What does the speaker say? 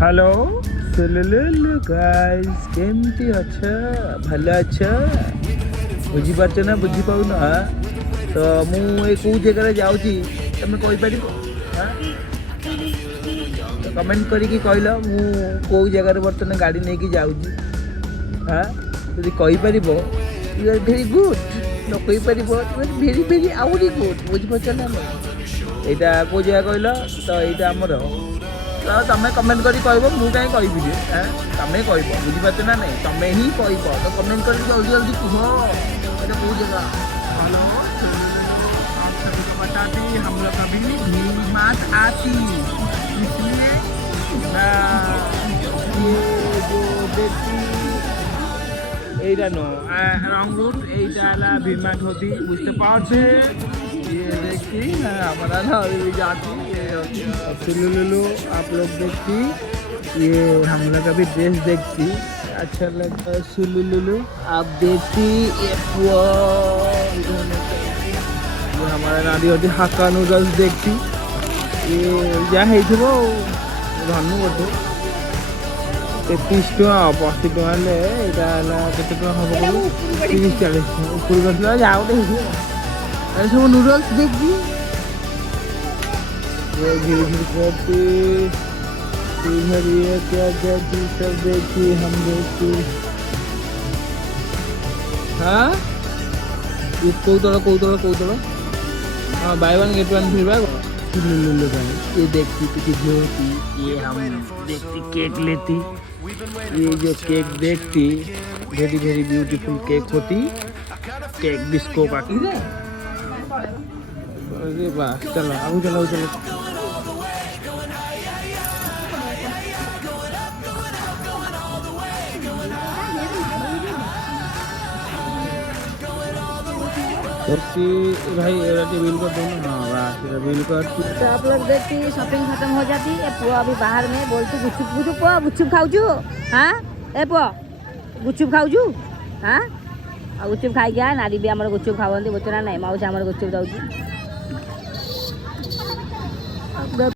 Hello सुलुलुलु guys केमती अच्छा भलो अच्छा बुझी पारछ ना बुझी पाऊ ना तो मु ए को जगह जाउची तमे कहि परिबो हां तो कमेंट करिकी कहलो मु को जगह रे बर्तन गाड़ी नै की जाउची हां यदि कहि परिबो यू आर वेरी गुड न कहि परिबो यू आर वेरी वेरी आउरी गुड बुझी पारछ ना एटा को जगह कहलो तो एटा हमर तो तमें कमेंट करी कहबो मु काई कहबी जे तमें कहबो बुझी पाछ ना नहीं तमें ही कहबो तो कमेंट करी जल्दी जल्दी कह एटा कोई जगह। हेलो आप सभी को बता दें हम लोग अभी नील मात आती इसलिए ये जो देखती এইটা নো রং রুট এইটা হলো ভীমা ধোতি বুঝতে পারছে ये देखती हमारा ना अभी जाती ये सुलुलुलु आप लोग देखती ये हम लोग अभी ड्रेस देखती अच्छा लगता है सुलुलुलु आप देखती ये हमारा नादी होती हाक्का नूडल्स देखती ये या है थो धनु बोटे 30 टका 50 टका ले एटा ला केते टका हम 30 40 ऊपर गसला जाओ देखी ऐसे वो नूडल्स देखी ये धीरे करती इधर ये क्या क्या चीज सब देखी हम देखी हाँ ये कोई तोड़ा हाँ buy one get one free बाय ये देखती कितनी जोती ये हम देखती केक लेती ये जो केक देखती वेरी वेरी ब्यूटीफुल केक होती केक डिस्को का अरे वाह चलो अब चलो भाई बिल कर दो ना हाँ बिल कर तो आप लोग देखती शॉपिंग खत्म हो जाती है पुआ अभी बाहर में बोलती गुपचुप खाऊ छु हाँ ए पुआ गुपचुप खाऊ छु हाँ और गुपचुप खाई गया नारी भी आम गुपचुप खावती बोचना नहीं मौसी आम गुपचुप दौर